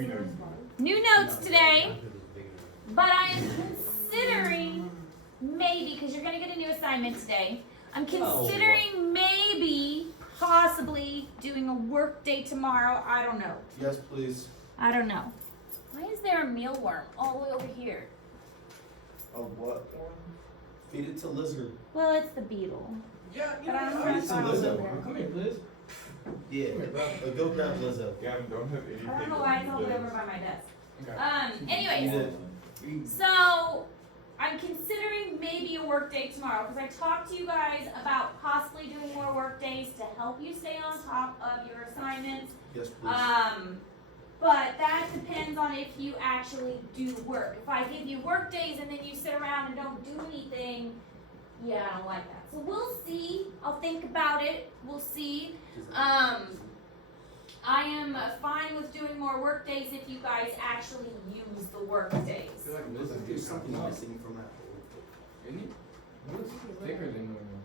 new notes today, but I am considering maybe, because you're going to get a new assignment today, I'm considering maybe, possibly doing a work day tomorrow. I don't know. Yes, please. I don't know. Why is there a mealworm all the way over here? Oh, what? Feed it to lizard. Well, it's the beetle. Yeah, But I don't know Feed how it to far over Lizzo. there. Come here, Liz. Yeah, go grab Lizzo. Gavin, don't have anything. I don't know why it's all the way over by my desk. Okay. Anyways, Feed it. so I'm considering maybe a work day tomorrow because I talked to you guys about possibly doing more work days to help you stay on top of your assignments. Yes, please. But that depends on if you actually do work. If I give you work days and then you sit around and don't do anything, yeah, I don't like that. So we'll see. I'll think about it. We'll see. I am fine with doing more work days if you guys actually use the work days. I feel like Liz is There's something something missing from that. Isn't he? Liz is thicker than normal.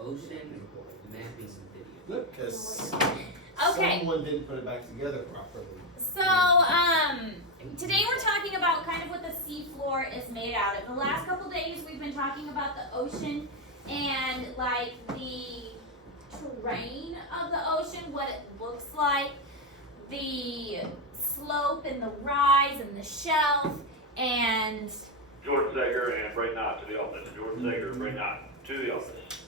Ocean mapping video. Look, because Okay. someone didn't put it back together properly. So, today we're talking about kind of what the seafloor is made out of. The last couple days we've been talking about the ocean and like the terrain of the ocean, what it looks like, the slope and the rise and the shelf, and George Sager and Bray Knott to the office. George Sager and Bray Knott to the office.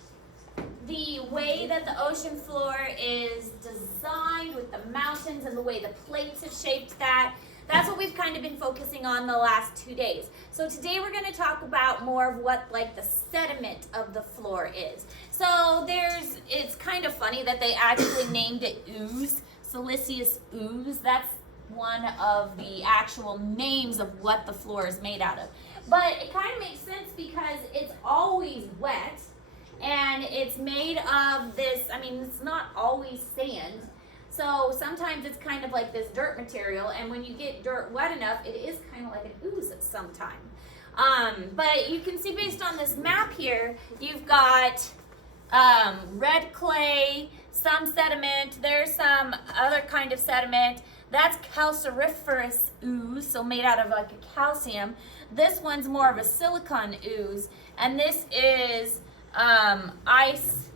the way that the ocean floor is designed with the mountains and the way the plates have shaped that. That's what we've kind of been focusing on the last 2 days. So today we're going to talk about more of what like the sediment of the floor is. So it's kind of funny that they actually named it ooze, siliceous ooze. That's one of the actual names of what the floor is made out of. But it kind of makes sense because it's always wet. And it's made of this, I mean, it's not always sand. So sometimes it's kind of like this dirt material. And when you get dirt wet enough, it is kind of like an ooze at some time. But you can see based on this map here, you've got red clay, some sediment. There's some other kind of sediment. That's calciferous ooze, so made out of like a calcium. This one's more of a silicon ooze. And this is ice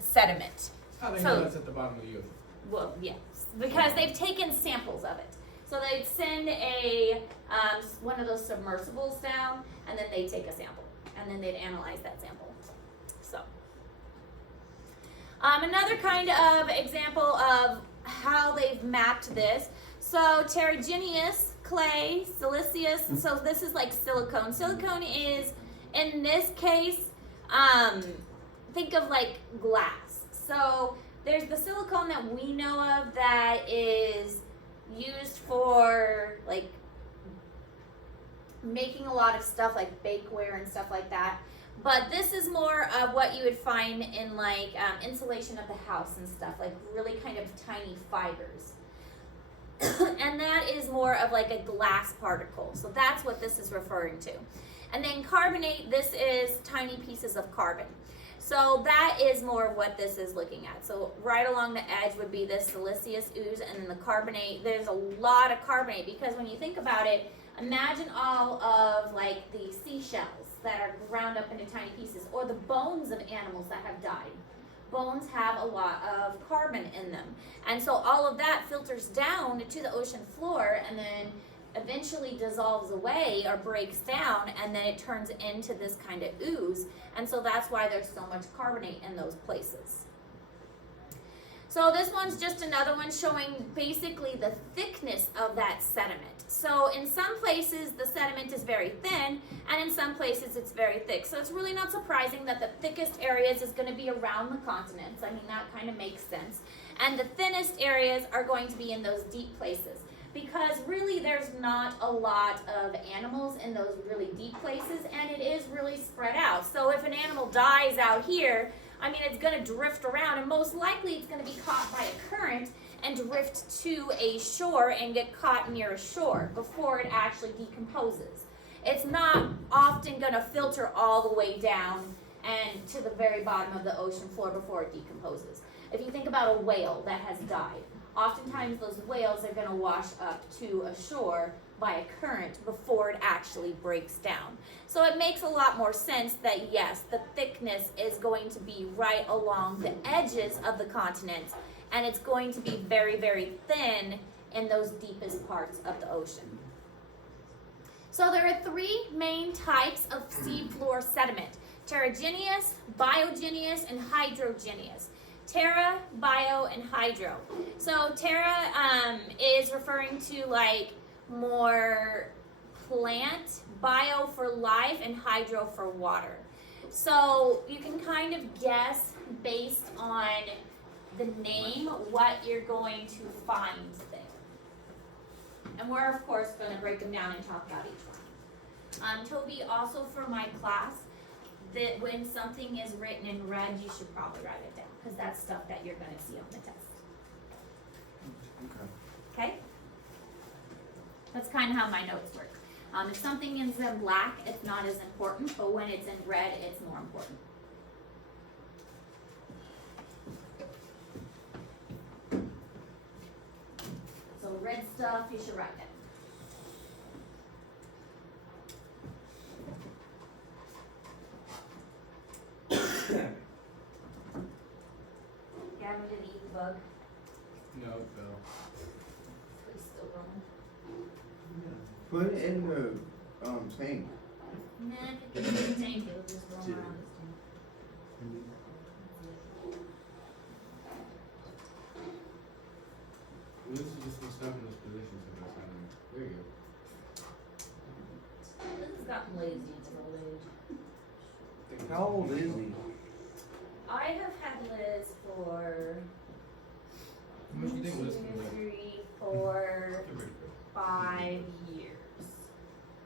sediment. How they So- know that's at the bottom of the ocean? Well, yes, because they've taken samples of it. So they'd send a one of those submersibles down, and then they'd take a sample, and then they'd analyze that sample. So another kind of example of how they've mapped this. So terrigenous clay, siliceous. So this is like silicone. Silicone is, in this case, think of like glass. So there's the silicone that we know of that is used for like making a lot of stuff like bakeware and stuff like that. But this is more of what you would find in like insulation of the house and stuff, like really kind of tiny fibers. And that is more of like a glass particle. So that's what this is referring to. And then carbonate, this is tiny pieces of carbon. So that is more of what this is looking at. So right along the edge would be this siliceous ooze, and then the carbonate. There's a lot of carbonate because when you think about it, imagine all of like the seashells that are ground up into tiny pieces, or the bones of animals that have died. Bones have a lot of carbon in them. And so all of that filters down to the ocean floor and then eventually dissolves away or breaks down, and then it turns into this kind of ooze. And so that's why there's so much carbonate in those places. So this one's just another one showing basically the thickness of that sediment. So in some places the sediment is very thin, and in some places it's very thick. So it's really not surprising that the thickest areas is going to be around the continents. I mean, that kind of makes sense. And the thinnest areas are going to be in those deep places, because really there's not a lot of animals in those really deep places, and it is really spread out. So if an animal dies out here, I mean, it's going to drift around, and most likely it's going to be caught by a current and drift to a shore and get caught near a shore before it actually decomposes. It's not often going to filter all the way down and to the very bottom of the ocean floor before it decomposes. If you think about a whale that has died, oftentimes those whales are gonna wash up to a shore by a current before it actually breaks down. So it makes a lot more sense that yes, the thickness is going to be right along the edges of the continents, and it's going to be very, very thin in those deepest parts of the ocean. So there are three main types of seafloor sediment: terragenous, biogenous, and hydrogenous. Terra, bio, and hydro. So terra is referring to like more plant, bio for life, and hydro for water. So you can kind of guess based on the name what you're going to find there. And we're of course going to break them down and talk about each one. Toby, also for my class, that when something is written in red, you should probably write it down, because that's stuff that you're going to see on the test. Okay? That's kind of how my notes work. If something is in black, it's not as important, but when it's in red, it's more important. So red stuff, you should write down. Gavin, did he eat the bug? No, it fell. He's still rolling. Put it in the tank. Nah, if it's in the tank, it'll just roll around his tank. Well, this is just the stuff in this position, so that's kind of, there you go. This has gotten lazy to old age. How old is he? I have had Liz for How much do you think Liz can 2, live? 3, 4, They're pretty good. 5 years.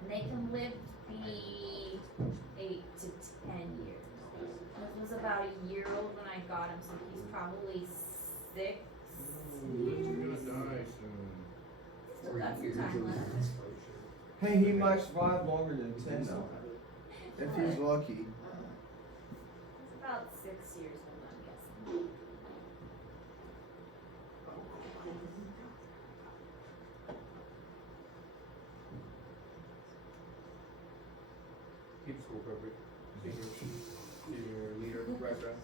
And they can live to be 8 to 10 years. Liz was about a year old when I got him, so he's probably 6 Ooh, Liz, you're years. gonna die soon. Still got some time left. Hey, he might survive longer than 10 now. If he's lucky. It's about 6 years old, I'm guessing. Keep school perfect. Your leader, right, right.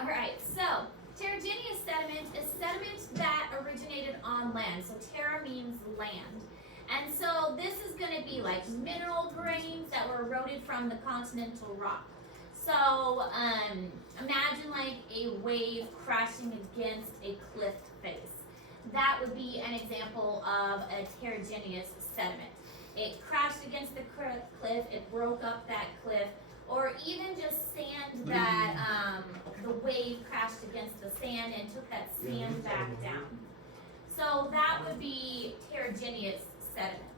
Alright, so terragenous sediment is sediment that originated on land. So terra means land. And so this is going to be like mineral grains that were eroded from the continental rock. So imagine like a wave crashing against a cliff face. That would be an example of a terragenous sediment. It crashed against the cliff, it broke up that cliff, or even just sand that the wave crashed against the sand and took that sand back down. So that would be terragenous sediment.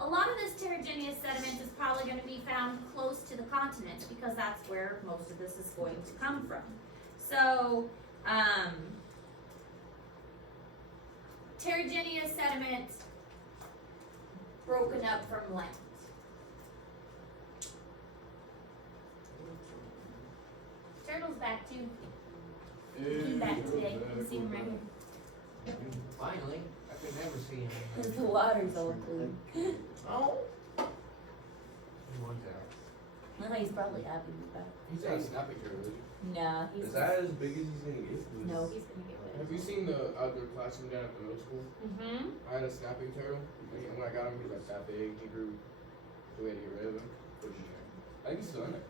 A lot of this terragenous sediment is probably going to be found close to the continents because that's where most of this is going to come from. So terragenous sediment broken up from land. Turtle's back too. He's back today. You see him right here. Finally, I could never see him. Because the water's all clean. Oh. He wants out. Well, he's probably happy with that. He's not a snapping turtle, is he? No, he's Is that as big as he's gonna get? no, he's gonna get rid Have of you seen the outdoor classroom down at the middle school? Mm-hmm. I had a snapping turtle, and when I got him, he was like that big. He grew, so we had to get rid of him. Put him in there. I think he's still in there.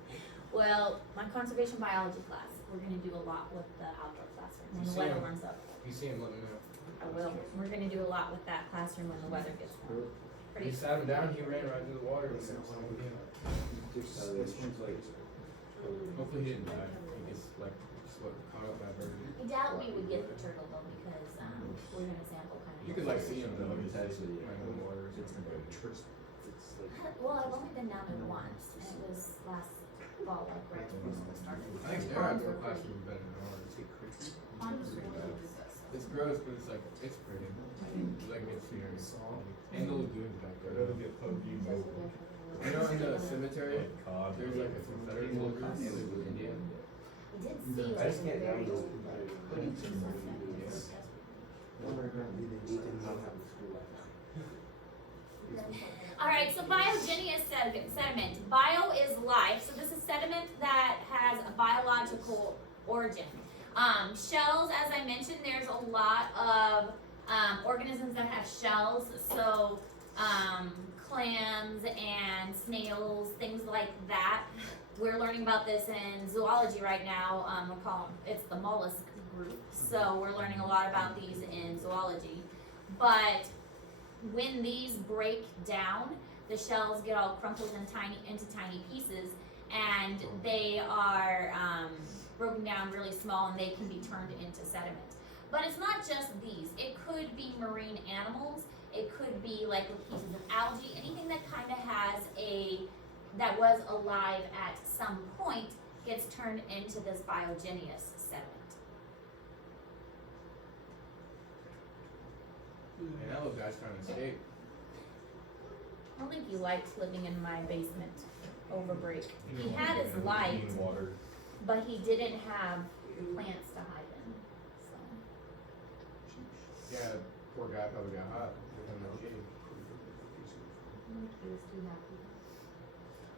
Well, my conservation biology class, we're gonna do a lot with the outdoor classroom when You the see weather him? warms up. If you see him, let me know. I will. We're gonna do a lot with that classroom when the weather gets warm. We Pretty. sat him down. He ran right into the water. And then went with him. Hopefully he didn't die. He gets like caught up by a bird. I doubt we would get the turtle though because we're gonna sample kind of. You could like see him though. He's actually right in the water. Well, I've only been down there once, and it was last fall, like right before school started. I think their outdoor classroom is better than ours. Pond was really good, so. It's gross, but it's like, it's pretty. Like, it's here. And the lagoons back there. Gotta get pokey. You know, in the cemetery, there's like a Confederate lagoon and there's an Indian. We did see I just like can't very handle All right, so biogeneous sediment. Bio is life, so this is sediment that has a biological origin. Shells, as I mentioned, there's a lot of organisms that have shells, so clams and snails, things like that. We're learning about this in zoology right now. We're calling it's the mollusk group, so we're learning a lot about these in zoology. But when these break down, the shells get all crumpled and into tiny pieces, and they are broken down really small, and they can be turned into sediment. But it's not just these. It could be marine animals. It could be like pieces of algae, anything that kind of has that was alive at some point gets turned into this biogeneous sediment. And that little guy's trying to escape. I don't think he liked living in my basement over break. He had his light, but he didn't have plants to hide in. So. Yeah, poor guy probably got hot. There's no shade. He was too happy.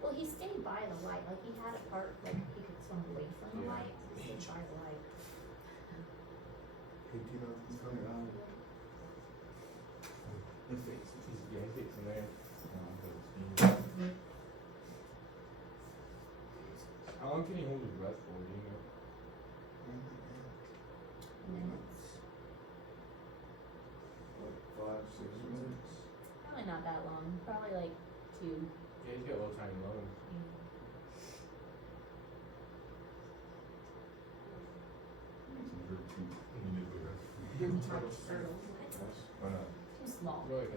Well, he stayed by the light. Like he had a part, like he could swim away from the Yeah. light. He stayed by the light. Yeah, he fits in there. How long can he hold his breath for, do you know? Minutes. 5-6 minutes. Probably not that long. Probably like 2. Yeah, he's got little tiny lungs. Why not? Too small. Really like a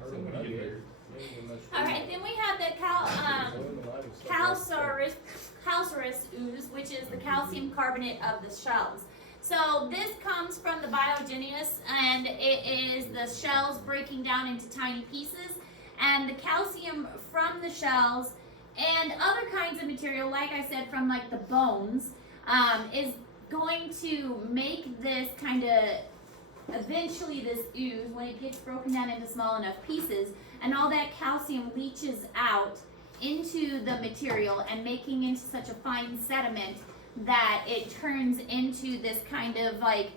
turtle. Somebody get there. All right, then we have the calcareous ooze, which is the calcium carbonate of the shells. So this comes from the biogeneous, and it is the shells breaking down into tiny pieces, and the calcium from the shells and other kinds of material, like I said, from like the bones, is going to make this kind of eventually this ooze, when it gets broken down into small enough pieces, and all that calcium leaches out into the material and making into such a fine sediment that it turns into this kind of like,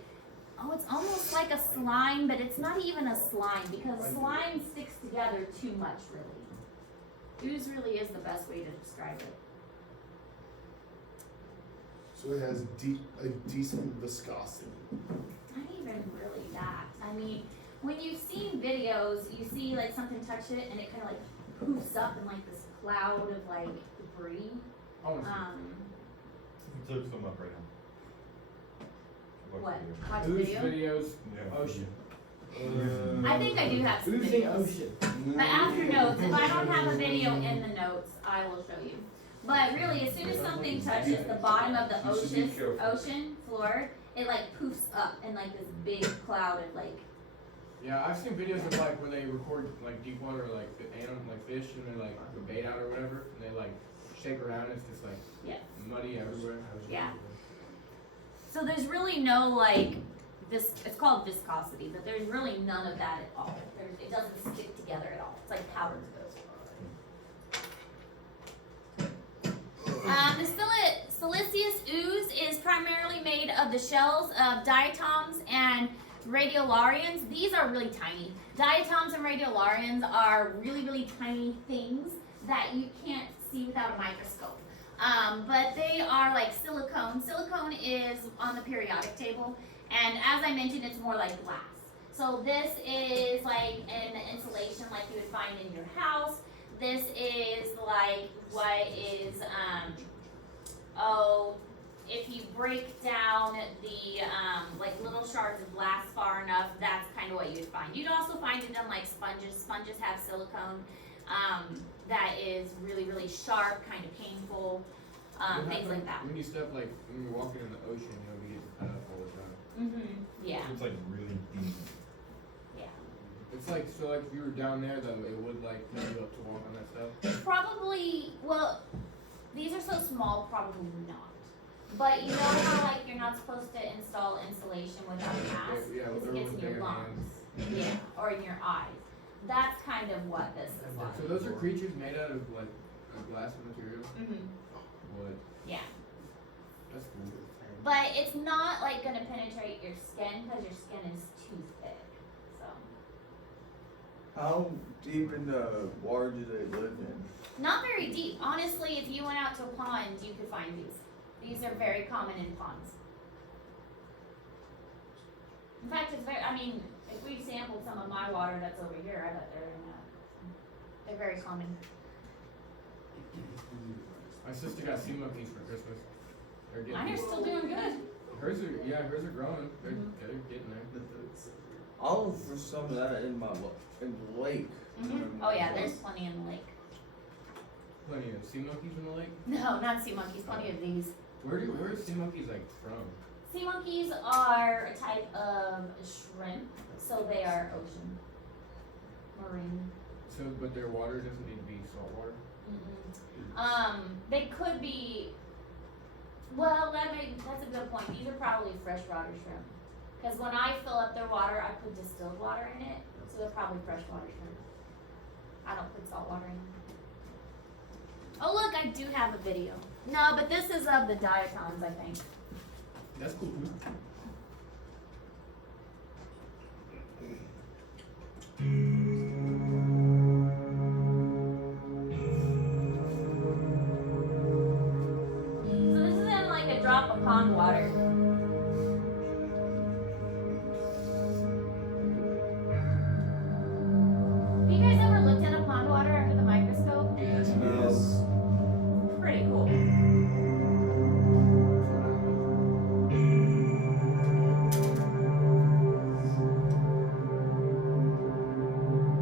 oh, it's almost like a slime, but it's not even a slime because slime sticks together too much, really. Ooze really is the best way to describe it. So it has a decent viscosity. Not even really that. I mean, when you've seen videos, you see like something touch it and it kind of like poofs up in like this cloud of like debris. I want to He took some up right now. What? Watch see. the Whose video? videos? Yeah. Ocean. I think I do have some Oozing videos. ocean. But after notes, if I don't have a video in the notes, I will show you. But really, as soon as something touches the bottom of the You should be careful. ocean floor, it like poofs up in like this big cloud of like. Yeah, I've seen videos of like where they record like deep water, like animal, like fish, and they like put bait out or whatever, and they like shake around. And it's just like muddy everywhere. Yeah. So there's really no like this. It's called viscosity, but there's really none of that at all. It doesn't stick together at all. It's like powder to The siliceous ooze is primarily made of the shells of diatoms and radiolarians. These are really tiny. Diatoms and radiolarians are really, really tiny things that you can't see without a microscope. But they are like silicone. Silicone is on the periodic table, and as I mentioned, it's more like glass. So this is like an insulation like you would find in your house. This is like what is, if you break down the like little shards of glass far enough, that's kind of what you'd find. You'd also find it in like sponges. Sponges have silicone that is really, really sharp, kind of painful, things like that. When you step like when you're walking in the ocean, you know, we get cut up all the time. Yeah. It's like really deep. Yeah. It's like, so like if you were down there though, it would like tell you up to walk on that stuff? Probably, well, these are so small, probably not. But you know how like you're not supposed to install insulation without a mask? Yeah, Because with it gets in bigger your lungs. Yeah, or in your eyes. That's kind of what this is like. So those are creatures made out of like a glass material? What? Yeah. That's cool. But it's not like gonna penetrate your skin because your skin is too thick. So How deep in the water do they live in? not very deep. Honestly, if you went out to a pond, you could find these. These are very common in ponds. In fact, it's very. I mean, if we sampled some of my water that's over here, I bet they're in that. They're very common. My sister got sea monkeys for Christmas. They're getting Mine are still doing good. hers are growing. They're getting there. I'll look for some of that in in the lake. Oh yeah, there's plenty in the lake. Plenty of sea monkeys in the lake. No, not sea monkeys. Plenty of these. Where are sea monkeys like from? Sea monkeys are a type of shrimp, so they are ocean, marine. So, but their water doesn't need to be salt water. They could be. Well, that's a good point. These are probably freshwater shrimp, because when I fill up their water, I put distilled water in it, so they're probably freshwater shrimp. I don't put salt water in them. Oh look, I do have a video. No, but this is of the diatoms, I think. That's cool too. So this is in like a drop of pond water. Have you guys ever looked at a pond water under the microscope? Yes. Pretty cool.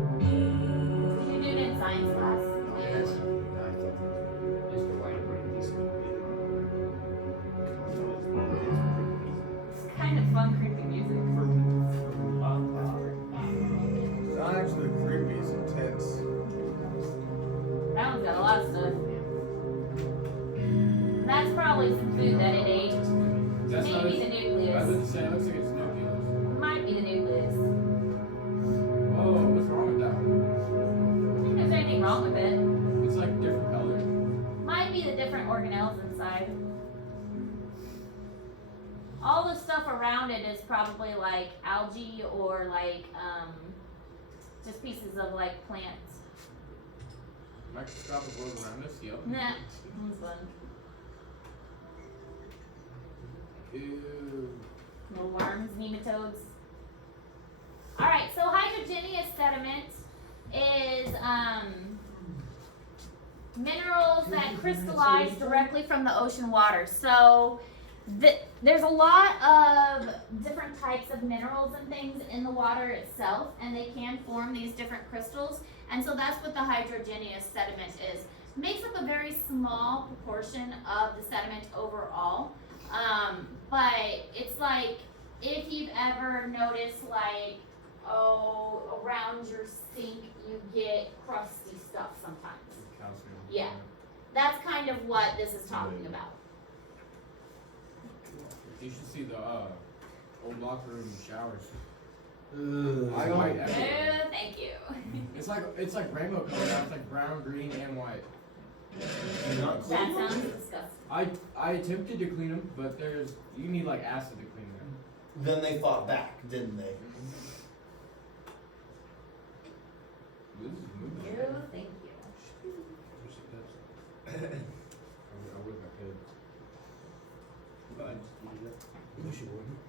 You did it in science class. It's kind of fun, creepy music. It's not actually creepy, it's intense. That one's got a lot of stuff. That's probably some food that it ate. That's not Maybe the I nucleus. would say it looks like it's nucleus. Might be the nucleus. Oh, what's wrong with that one? I don't think there's anything wrong with it. It's like different colors. Might be the different organelles inside. All the stuff around it is probably like algae or like just pieces of like plants. Microscopic world around us. Yep. Nah, one's fun. Ew. No worms, nematodes. Alright, so hydrogenous sediment is minerals that crystallize directly from the ocean water. So there's a lot of different types of minerals and things in the water itself, and they can form these different crystals. And so that's what the hydrogenous sediment is. Makes up a very small proportion of the sediment overall. But it's like if you've ever noticed like, around your sink you get crusty stuff sometimes. Calcium. Yeah. That's kind of what this is talking about. You should see the old locker room showers. I It's don't- white everywhere. Oh, thank you. It's like rainbow color now. It's like brown, green, and white. That sounds disgusting. I attempted to clean them, but you need like acid to clean them. Then they fought back, didn't they? This is moving. Oh, thank you. I would if I could. But Wish you wouldn't.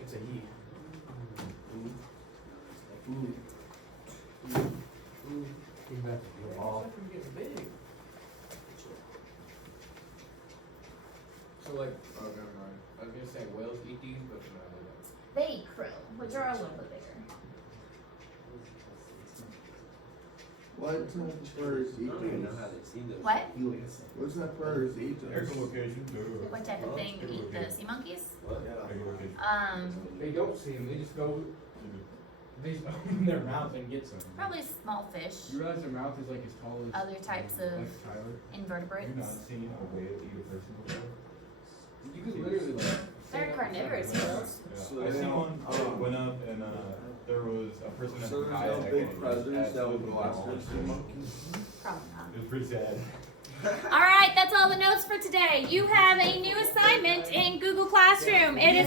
It's a he. so like, oh never mind. I was gonna say whales eat these, but no. They eat krill, which are a little bit bigger. What birds eat those? What? What's that birds eat those? Echolocation, What type of thing eat the sea monkeys? echolocation. They don't see them, they just go, they open their mouth and get some. Probably small fish, You realize their mouth is like as tall as. other types of Like Tyler? invertebrates. You've not seen a whale eat a person before? You could literally like. They're carnivorous whales. So I they seen don't, one that went up and there was a person in So the there's kayak no and big it was predators that would absolutely go after demolished. sea monkeys? Probably not. It was pretty sad. All right, that's all the notes for today. You have a new assignment in Google Classroom. It is